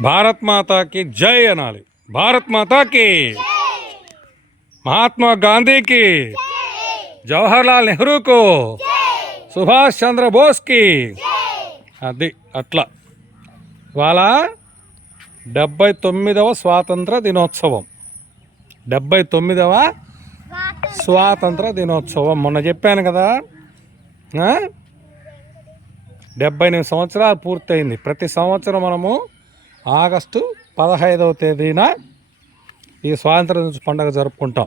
భారత్ మాతాకి జై అనాలి. భారత్ మాతాకి మహాత్మా గాంధీకి జవహర్లాల్ నెహ్రూకు సుభాష్ చంద్ర బోస్కి అది అట్లా. ఇవాళ డెబ్బై తొమ్మిదవ స్వాతంత్ర దినోత్సవం. డెబ్బై తొమ్మిదవ స్వాతంత్ర దినోత్సవం. మొన్న చెప్పాను కదా? డెబ్బై ఎనిమిది సంవత్సరాలు పూర్తయింది. ప్రతి సంవత్సరం మనము ఆగస్టు పదహైదవ తేదీన ఈ స్వాతంత్ర పండుగ జరుపుకుంటాం.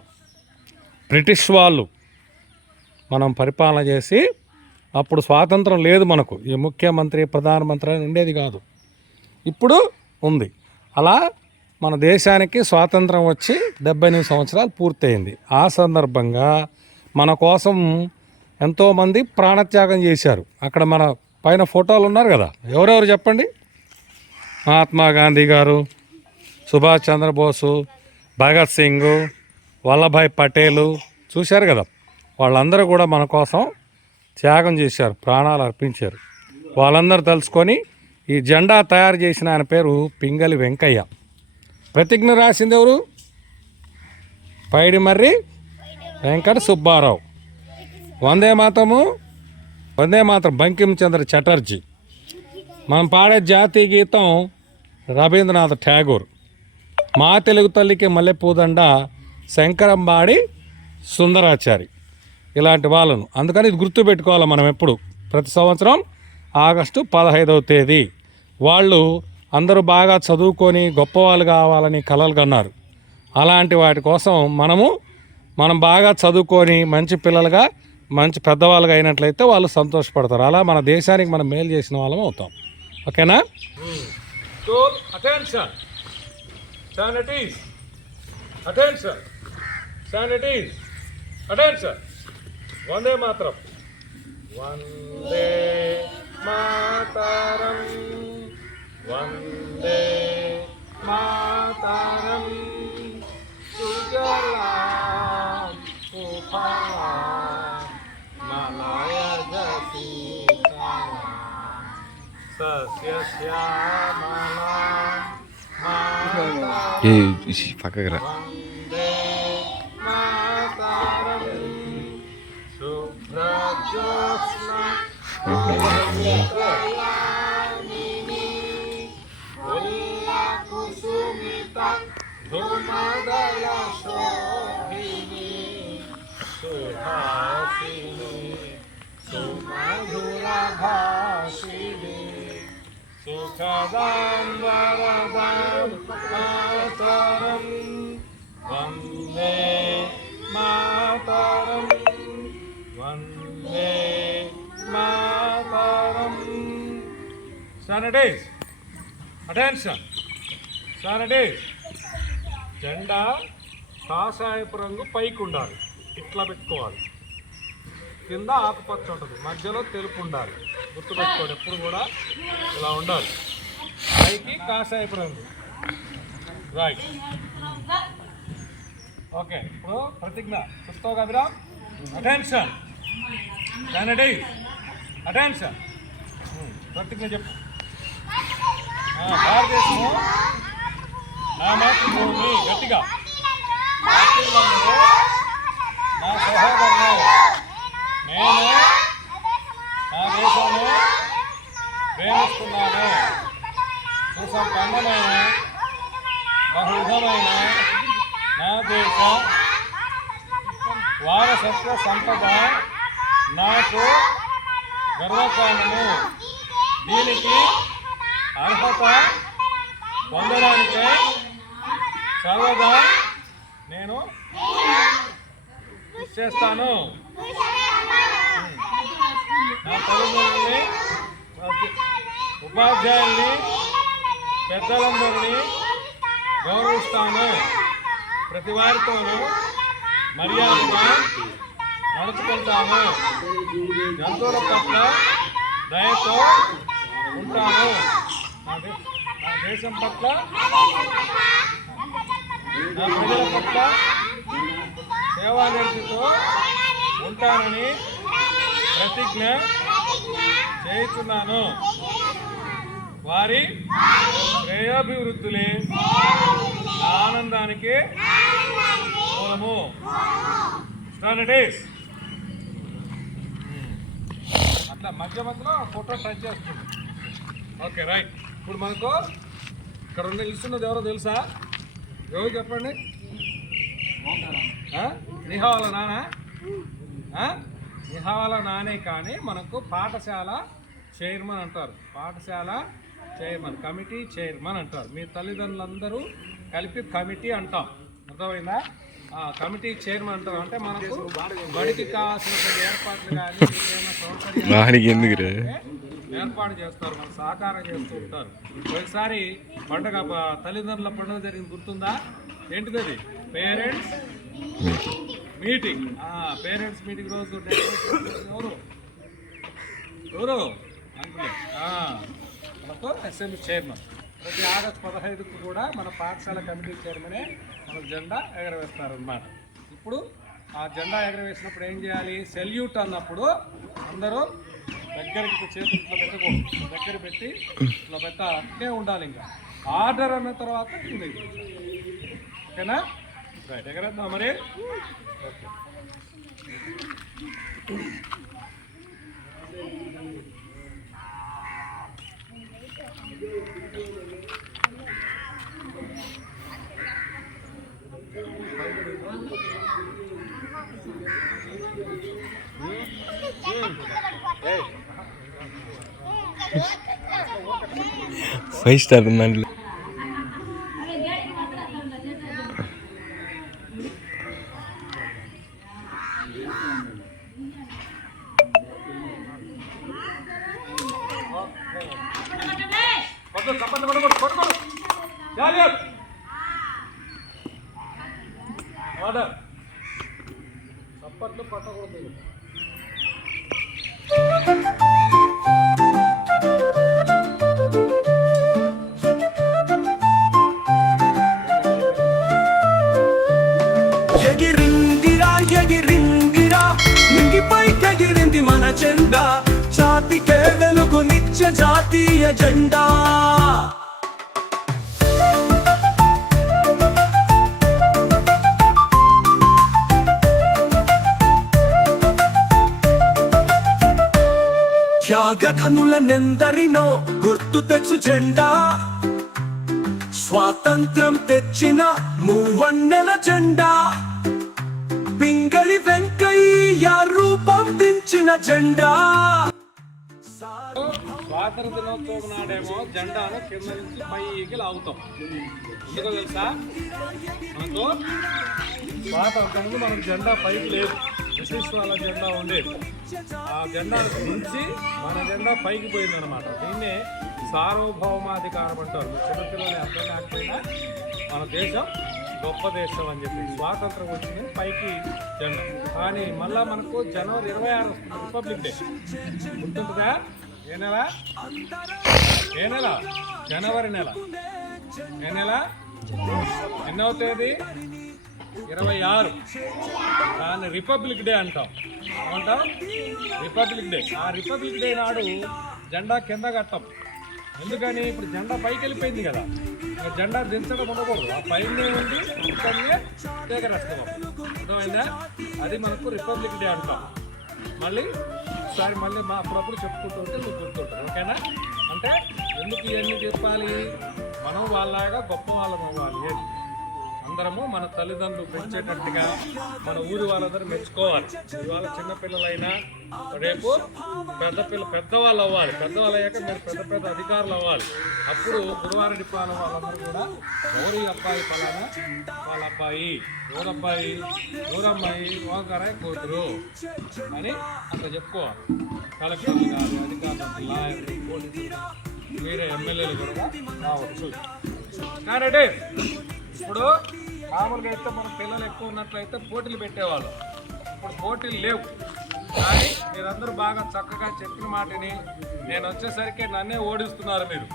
బ్రిటిష్ వాళ్ళు మనం పరిపాలన చేసి అప్పుడు స్వాతంత్రం లేదు మనకు. ఈ ముఖ్యమంత్రి ప్రధానమంత్రి అని ఉండేది కాదు. ఇప్పుడు ఉంది. అలా మన దేశానికి స్వాతంత్రం వచ్చి డెబ్బై ఎనిమిది సంవత్సరాలు పూర్తయింది. ఆ సందర్భంగా మన కోసం ఎంతోమంది ప్రాణత్యాగం చేశారు. అక్కడ మన పైన ఫోటోలు ఉన్నారు కదా. ఎవరెవరు చెప్పండి? మహాత్మా గాంధీ గారు సుభాష్ చంద్రబోసు భగత్ సింగ్ వల్లభాయ్ పటేలు చూశారు కదా. వాళ్ళందరూ కూడా మన కోసం త్యాగం చేశారు ప్రాణాలు అర్పించారు. వాళ్ళందరూ తెలుసుకొని ఈ జెండా తయారు చేసిన ఆయన పేరు పింగలి వెంకయ్య. ప్రతిజ్ఞ రాసింది ఎవరు? పైడిమర్రి వెంకట సుబ్బారావు. వందే మాతము. వందే మాత్రం బంకించంద్ర చటర్జీ. మనం పాడే జాతీయ గీతం రవీంద్రనాథ్ ఠాగూర్. మా తెలుగు తల్లికి మల్లెపూదండ శంకరంబాడి సుందరాచారి. ఇలాంటి వాళ్ళను. అందుకని ఇది గుర్తుపెట్టుకోవాలి మనం ఎప్పుడు. ప్రతి సంవత్సరం ఆగస్టు పదహైదవ తేదీ. వాళ్ళు అందరూ బాగా చదువుకొని గొప్పవాళ్ళు కావాలని కలలు కన్నారు. అలాంటి వాటి కోసం మనము మనం బాగా చదువుకొని మంచి పిల్లలుగా మంచి పెద్దవాళ్ళుగా అయినట్లయితే వాళ్ళు సంతోషపడతారు. అలా మన దేశానికి మనం మేలు చేసిన వాళ్ళం అవుతాం. ఓకేనా? అటెన్షన్ శానిటీస్ అటెన్షన్ శానిటీస్ అటెన్షన్ వందే మాత్రం వందే మాతరం వందే మాతరం సుజలా సుఫలాం మలయజ సీతలాం సస్యశ్యామలాం మాతరం ఏ సుఖదాం వరదాం వందే మాతరం వందే మాతరం శానిటైజ్ అటెన్షన్ సానిటైజ్ జెండా కాషాయపు రంగు పైకి ఉండాలి ఇట్లా పెట్టుకోవాలి. కింద ఆకుపచ్చ ఉంటుంది. మధ్యలో తెలుపు ఉండాలి. గుర్తుపెట్టుకోండి ఎప్పుడు కూడా ఇలా ఉండాలి. పైకి కాషాయపు రంగు రైట్ ఓకే ఇప్పుడు ప్రతిజ్ఞ. చూస్తావు కదరా అటెన్షన్ శానిటైజ్ అటెన్షన్ ప్రతిజ్ఞ చెప్పు. భారతదేశము నా మాతృభూమి గట్టిగా. నా సహోదరులు. నేను నా దేశాన్ని ప్రేమిస్తున్నాను. సుసంపన్నమైన బహువిధమైన నా దేశ వారసత్వ సంపద నాకు గర్వకారణము దీనికి అర్హత పొందడానికి సర్వదా నేను కృషి చేస్తాను నా తల్లిదండ్రుల్ని ఉపాధ్యాయుల్ని పెద్దలందరినీ గౌరవిస్తాను. ప్రతి వారితోనూ మర్యాదగా నడుచుకుంటాము జంతువుల పట్ల దయతో ఉంటాను. నా దేశం పట్ల నా ప్రజల పట్ల సేవానిరతితో ఉంటానని ప్రతిజ్ఞ చేస్తున్నాను వారి శ్రేయాభివృద్ధులే. ఆనందానికి మూలము. స్టాండర్డేస్ అట్లా మధ్య మధ్యలో ఫోటో టచ్ చేస్తుంది. Okay right. ఇప్పుడు మనకు ఇక్కడ ఉన్న ఇస్తున్నది ఎవరో తెలుసా? ఎవరు చెప్పండి? నిహావాల నానా? నిహావాల నానే కానీ మనకు పాఠశాల చైర్మన్ అంటారు. పాఠశాల చైర్మన్ కమిటీ చైర్మన్ అంటారు. మీ తల్లిదండ్రులందరూ కలిపి కమిటీ అంటాం. అర్థమైందా? ఆ, కమిటీ చైర్మన్ అంటారు. అంటే మనకు బడికి కావాల్సిన ఏర్పాట్లు కానీ ఏర్పాటు చేస్తారు మన సహకారం చేస్తూ ఉంటారు. ఒకసారి పండగ తల్లిదండ్రుల పండుగ జరిగింది గుర్తుందా? ఏంటిది అది? Parents meeting. పేరెంట్స్ మీటింగ్ రోజు ఎవరు? ఎవరు? అంకులే. మనకు అసెంబ్లీ చైర్మన్ ప్రతి ఆగస్టు పదహైదుకు కూడా మన పాఠశాల కమిటీ చైర్మనే మన జెండా ఎగరవేస్తారనమాట ఇప్పుడు ఆ జెండా ఎగరవేసినప్పుడు ఏం చేయాలి? సెల్యూట్ అన్నప్పుడు అందరూ దగ్గరికి చేతులు ఇట్లా పెట్టకూడదు. దగ్గర పెట్టి ఇట్లా పెట్టే ఉండాలి ఇంకా. ఆర్డర్ అన్న తర్వాత ఉంది. ఓకేనా? రైట్ ఎగరేద్దాం మరి. Okay Fahiş derdim ben. జాతీయ జెండా. త్యాగధనులనెందరినో గుర్తు తెచ్చు జెండా. స్వాతంత్రం తెచ్చిన మూవన్నెల జెండా. పింగళి వెంకయ్య రూపం దించిన జెండా. స్వాతంత్ర దినోత్సవం నాడేమో జెండాను కింద నుంచి పైకి లాగుతాం. ఎందుకో తెలుసా? మనకు స్వాతంత్రం మనకు జెండా పైకి లేదు. బ్రిటిష్ వాళ్ళ జెండా ఉండేది. ఆ జెండా నుంచి మన జెండా పైకి పోయింది అనమాట దీన్నే సార్వభౌమాధికారం అంటారు. చిన్నపిల్లలు అర్థం కాకపోయినా మన దేశం గొప్ప దేశం అని చెప్పి స్వాతంత్రం వచ్చింది పైకి జెండా. కానీ మళ్ళీ మనకు జనవరి ఇరవై ఆరు రిపబ్లిక్ డే. గుర్తుంటుందా? ఏ నెల? ఏ నెల? జనవరి నెల. ఏ నెల? ఎన్నవ తేదీ? ఇరవై ఆరు. దాన్ని రిపబ్లిక్ డే అంటాం. ఏమంటాం రిపబ్లిక్ డే. ఆ రిపబ్లిక్ డే నాడు జెండా కింద కట్టం. ఎందుకని? ఇప్పుడు జెండా పైకి వెళ్ళిపోయింది కదా జెండా దించడం ఉండకూడదు. ఆ పైన ఉండి ఇక్కడనే సేకరిస్తాం అర్థమైందా? అది మనకు రిపబ్లిక్ డే అంటాం. మళ్ళీ ఒకసారి మళ్ళీ మా అప్పుడప్పుడు చెప్పుకుంటుంటే నువ్వు గుర్తుంటుంది ఓకేనా? అంటే ఎందుకు ఇవన్నీ చెప్పాలి? మనం వాళ్ళలాగా గొప్ప వాళ్ళం అవ్వాలి. అని అందరము మన తల్లిదండ్రులు పెంచేటట్టుగా మన ఊరి వాళ్ళందరూ మెచ్చుకోవాలి. ఇవాళ చిన్నపిల్లలైనా రేపు పెద్ద పిల్ల పెద్దవాళ్ళు అవ్వాలి. పెద్దవాళ్ళు అయ్యాక మీరు పెద్ద పెద్ద అధికారులు అవ్వాలి. అప్పుడు గురువారెడ్డి పాలన వాళ్ళందరూ కూడా ఎవరి అబ్బాయి పలానా వాళ్ళ అబ్బాయి ఎవరబ్బాయి? ఎవరమ్మాయి? ఓకరాయి కూతురు అని అంత చెప్పుకోవాలి. కలెక్టర్లు కాదు అధికారులు లాయర్లు పోలీసులు వేరే ఎమ్మెల్యేలు కూడా రావచ్చు. కానీ ఇప్పుడు మామూలుగా అయితే మన పిల్లలు ఎక్కువ ఉన్నట్లయితే పోటీలు పెట్టేవాళ్ళు. ఇప్పుడు పోటీలు లేవు. కానీ మీరందరూ బాగా చక్కగా చెప్పిన మాటని నేను వచ్చేసరికి నన్నే ఓడిస్తున్నారు మీరు.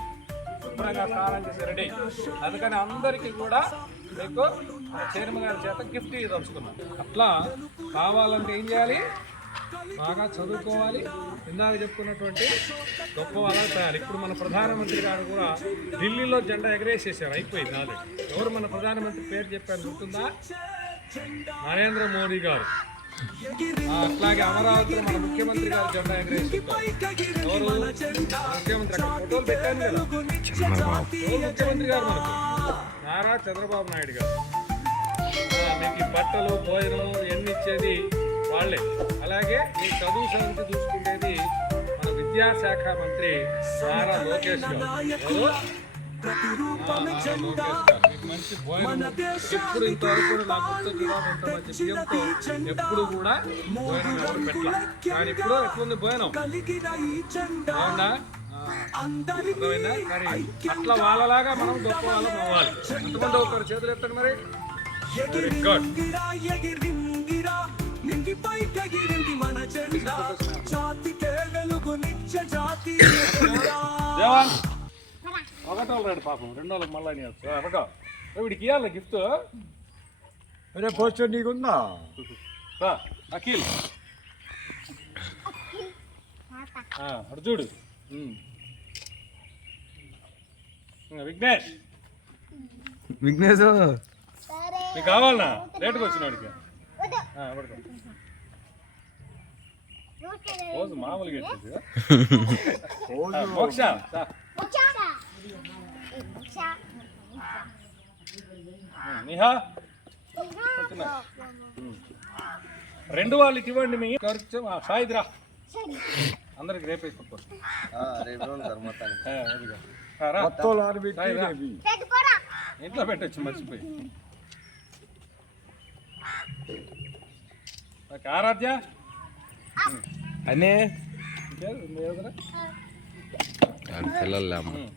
శుభ్రంగా స్నానం చేసి రెడీ. అందుకని అందరికీ కూడా మీకు చైర్మన్ గారి చేత గిఫ్ట్ ఇదలుచుకున్నాం అట్లా కావాలంటే ఏం చేయాలి? బాగా చదువుకోవాలి. ఇందాక చెప్పుకున్నటువంటి గొప్ప వాళ్ళ తయారు. ఇప్పుడు మన ప్రధానమంత్రి గారు కూడా ఢిల్లీలో జెండా ఎగరేసేసారు. అయిపోయింది అది ఎవరు మన ప్రధానమంత్రి పేరు చెప్పారు గుర్తుందా? నరేంద్ర మోడీ గారు. అట్లాగే అమరావతిలో మన ముఖ్యమంత్రి గారు జెండా ఎగరేసారు ఎవరు? ముఖ్యమంత్రి అక్కడ ఫోటోలు పెట్టాను కదా. ముఖ్యమంత్రి గారు మనకు? నారా చంద్రబాబు నాయుడు గారు. మీకు బట్టలు భోజనం ఇవన్నీ ఇచ్చేది వాళ్ళే. అలాగే ఈ చదువు సంగతి చూసుకునేది మన విద్యాశాఖ మంత్రి నారా లోకేష్ గారు. ఎప్పుడు ఇంతవరకు కూడా ఎప్పుడు? భోజనం ఎవరు పెట్టాలి. కానీ ఇప్పుడు ఎట్లుంది భోజనం? బాగుందా ఆ. అర్థమైందా? మరి అట్లా వాళ్ళలాగా మనం గొప్ప వాళ్ళం అవ్వాలి. ఎంతమంది అవుతారు చేతులు ఎత్తండి మరి? గుడ్ జాతికే వెలుగు నిత్య జాతి దేవాన్ ఒకటో రాడు పాపం రెండో వాళ్ళకి మళ్ళీ నీ వచ్చు ఒకటో. వీడికి ఇవ్వాలి గిఫ్ట్? అరే పోస్టర్ నీకుందా? రా అఖిల్. అటు చూడు. విఘ్నేష్. విఘ్నేశ్ నీకు కావాలనా? లేట్గా వచ్చినాడికి ఆ, పడుకో. రోజు మామూలుగా మోక్ష నిహా. రెండు వాళ్ళకి ఇవ్వండి మీ ఖర్చు. ఆ, సాయిదిరా అందరికి రేపే. ఇంట్లో పెట్టచ్చు మర్చిపోయి. ఆరాధ్య. అనే ఇంకేం? ఉంది ఎవరురా? పిల్లలు అమ్మ ఉమ్.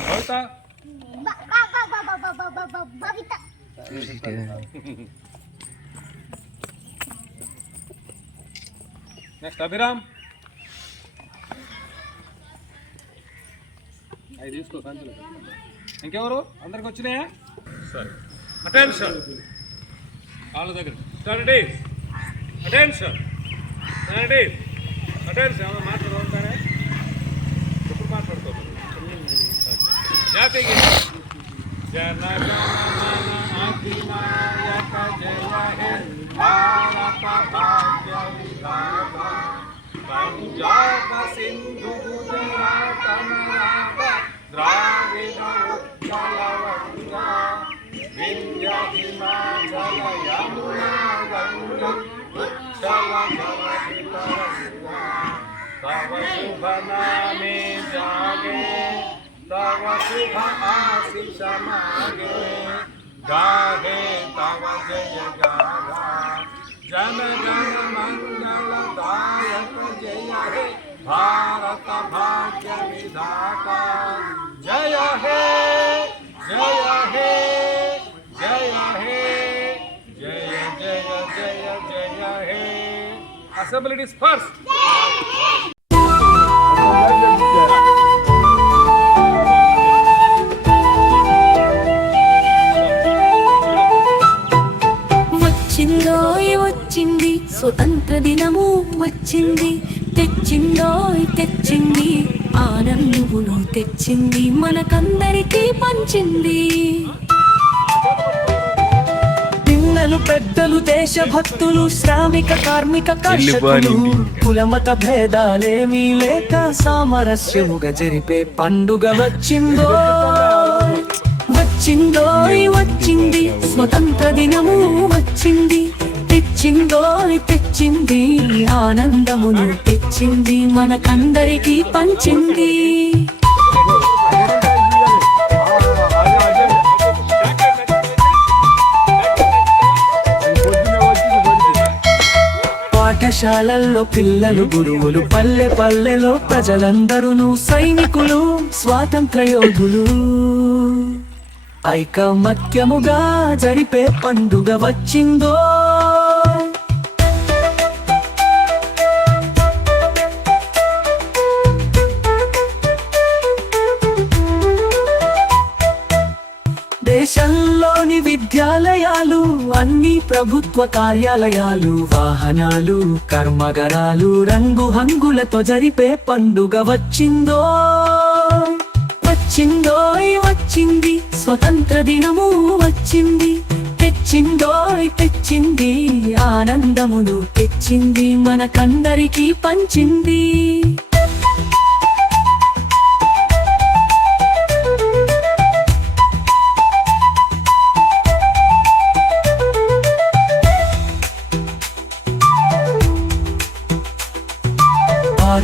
కవిత నెక్స్ట్ అభిరామ్ అవి తీసుకో సంచులు ఇంకెవరు అందరికి వచ్చినాయా సరే అటెన్షన్ వాళ్ళ దగ్గర స్టాండీ అటెన్షన్ ಹೇಳಿ ಪಟೇಲ್ ಸರ್ ಮಾತಾಡೋ ಅಂತಾರೆ ಹುಡುಗರು ಮಾತಾಡ್ಕೋಬೋದು ಜಾತಿಗೆ ಜನಗಣನಾಯಕ ಜಯ ಭಾರತ ಪಂಜಾಬ ಸಿಂಧು ಗುಜರಾತ ಮರಾಠ ದ್ರಾವಿಡ ಉತ್ಕಲ ವಂಗ ವಿಂಧ್ಯ ಹಿಮಾಚಲ ಯಮುನಾ ಗಂಗ ಉಚ್ಚಲ ಜಲ तव शुभ नामे जागे तव शुभ आशीष मागे गाहे तव जय गागा जन गण मंगल Assembly dispersed. వచ్చింది స్వతంత్ర దినము వచ్చింది తెచ్చిందో తెచ్చింది ఆనందమును తెచ్చింది మనకందరికీ పంచింది పెద్దలు దేశభక్తులు శ్రామిక కార్మిక కర్షకులు. కులమత భేదాలేమీ లేక సామరస్యముగా జరిపే పండుగ వచ్చిందో. వచ్చిందోయ్ వచ్చింది. స్వతంత్ర దినము వచ్చింది. తెచ్చిందోయ్ తెచ్చింది. ఆనందమును తెచ్చింది. మనకందరికీ పంచింది. పాఠశాలల్లో పిల్లలు గురువులు పల్లె పల్లెలో ప్రజలందరూ సైనికులు స్వాతంత్ర యోధులు ఐకమత్యముగా జరిపే పండుగ వచ్చిందో అన్ని ప్రభుత్వ కార్యాలయాలు వాహనాలు కర్మగరాలు రంగు హంగులతో జరిపే పండుగ వచ్చిందో. వచ్చిందోయ్ వచ్చింది. స్వతంత్ర దినము వచ్చింది. తెచ్చిందోయ్ తెచ్చింది. ఆనందమును తెచ్చింది. మనకందరికీ పంచింది.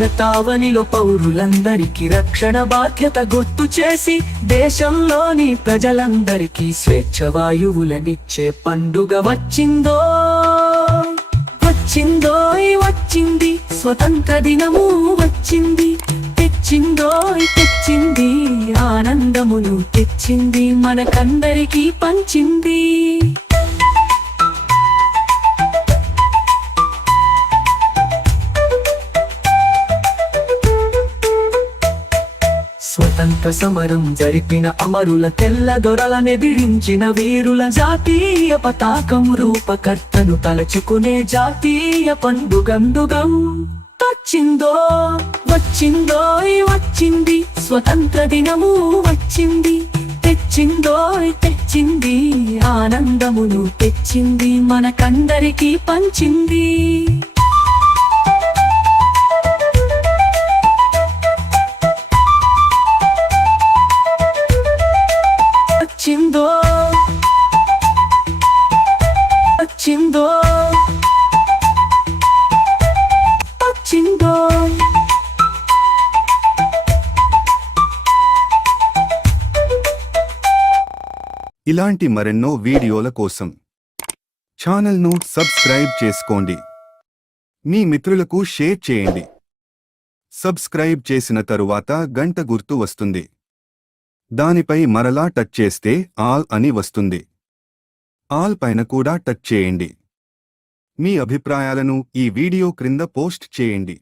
భారతావనిలో పౌరులందరికీ రక్షణ బాధ్యత గుర్తు చేసి దేశంలోని ప్రజలందరికీ స్వేచ్ఛ వాయువులనిచ్చే పండుగ వచ్చిందో. వచ్చిందో వచ్చింది. స్వతంత్ర దినము వచ్చింది. తెచ్చిందో తెచ్చింది. ఆనందమును తెచ్చింది మనకందరికీ పంచింది. స్వాతంత్ర సమరం జరిపిన అమరుల తెల్ల దొరలనే విడించిన వీరుల జాతీయ పతాకం రూపకర్తను తలచుకునే జాతీయ పండుగందుగం వచ్చిందో వచ్చిందో వచ్చింది. స్వతంత్ర దినము వచ్చింది. తెచ్చిందో తెచ్చింది. ఆనందమును తెచ్చింది మనకందరికీ పంచింది. ఇలాంటి మరెన్నో వీడియోల కోసం ఛానల్ను సబ్స్క్రైబ్ చేసుకోండి. మీ మిత్రులకు షేర్ చేయండి. సబ్స్క్రైబ్ చేసిన తరువాత గంట గుర్తు వస్తుంది. దానిపై మరలా టచ్ చేస్తే ఆల్ అని వస్తుంది. ఆల్ పైన కూడా టచ్ చేయండి. మీ అభిప్రాయాలను ఈ వీడియో క్రింద పోస్ట్ చేయండి.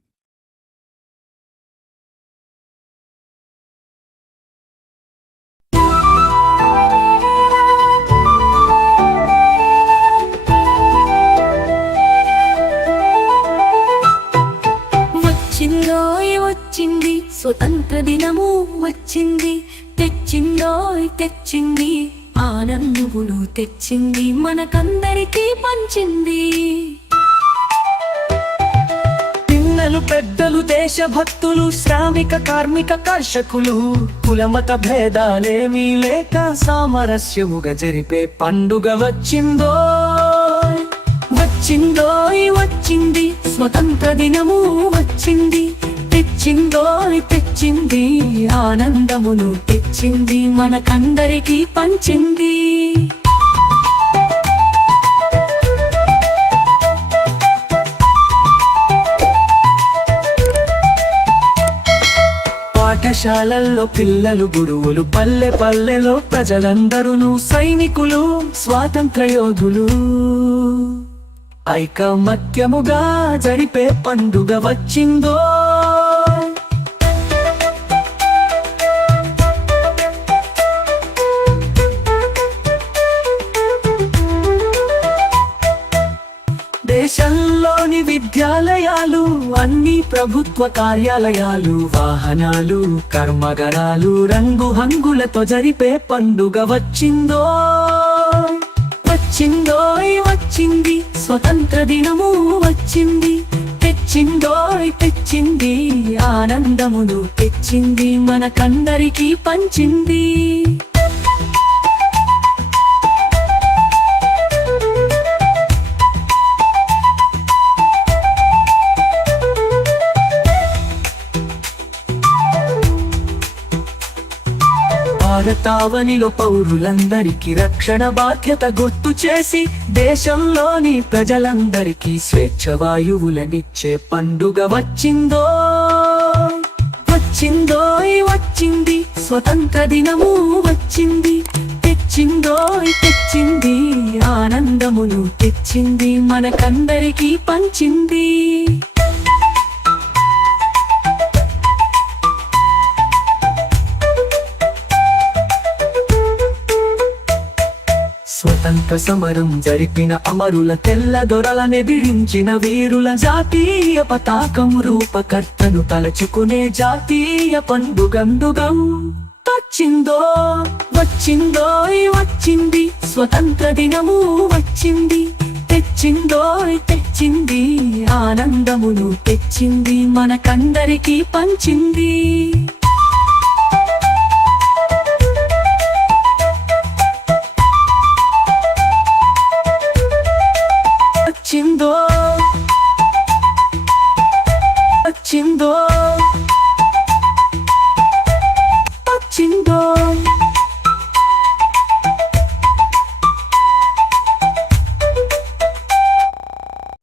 స్వతంత్ర దినము వచ్చింది. తెచ్చిందోయ్ తెచ్చింది. ఆనందములు తెచ్చింది మనకందరికీ పంచింది. పిల్లలు పెద్దలు దేశభక్తులు శ్రామిక కార్మిక కర్షకులు కులమత భేదాలేమీ లేక సామరస్యముగా జరిపే పండుగ వచ్చిందో వచ్చిందో వచ్చింది. స్వతంత్ర దినము వచ్చింది. తెచ్చిందో తెచ్చింది. ఆనందమును తెచ్చింది. మనకందరికీ పంచింది. పాఠశాలల్లో పిల్లలు గురువులు పల్లె పల్లెలో ప్రజలందరూ సైనికులు స్వాతంత్ర యోధులు ఐకమత్యముగా జరిపే పండుగ వచ్చిందో ప్రభుత్వ కార్యాలయాలు వాహనాలు కర్మగరాలు రంగు హంగులతో జరిపే పండుగ వచ్చిందో. వచ్చిందోయ్ వచ్చింది. స్వతంత్ర దినము వచ్చింది. తెచ్చిందోయ్ తెచ్చింది. ఆనందమును తెచ్చింది. మనకందరికీ పంచింది. భారతావనిలో పౌరులందరికీ రక్షణ బాధ్యత గుర్తు చేసి దేశంలోని ప్రజలందరికీ స్వేచ్ఛ వాయువులనిచ్చే పండుగ వచ్చిందో. వచ్చిందో వచ్చింది. స్వతంత్ర దినము వచ్చింది. తెచ్చిందో తెచ్చింది. ఆనందమును తెచ్చింది మనకందరికీ పంచింది. స్వాతంత్ర సమరం జరిపిన అమరుల తెల్ల దొరలనే బిడించిన వీరుల జాతీయ పతాకం రూపకర్తను తలచుకునే జాతీయ పండుగందుగం వచ్చిందో వచ్చిందో వచ్చింది. స్వతంత్ర దినము వచ్చింది. తెచ్చిందో తెచ్చింది. ఆనందమును తెచ్చింది మనకందరికీ పంచింది. వచ్చిందో?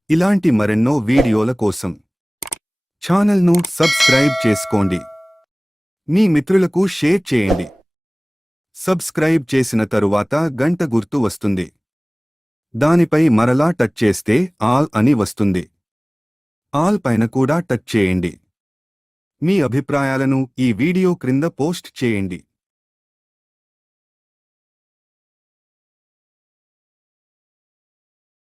ఇలాంటి మరెన్నో వీడియోల కోసం ఛానల్ను సబ్స్క్రైబ్ చేసుకోండి. మీ మిత్రులకు షేర్ చేయండి. సబ్స్క్రైబ్ చేసిన తరువాత గంట గుర్తు వస్తుంది. దానిపై మరలా టచ్ చేస్తే ఆల్ అని వస్తుంది. ఆల్ పైన కూడా టచ్ చేయండి. మీ అభిప్రాయాలను ఈ వీడియో క్రింద పోస్ట్ చేయండి.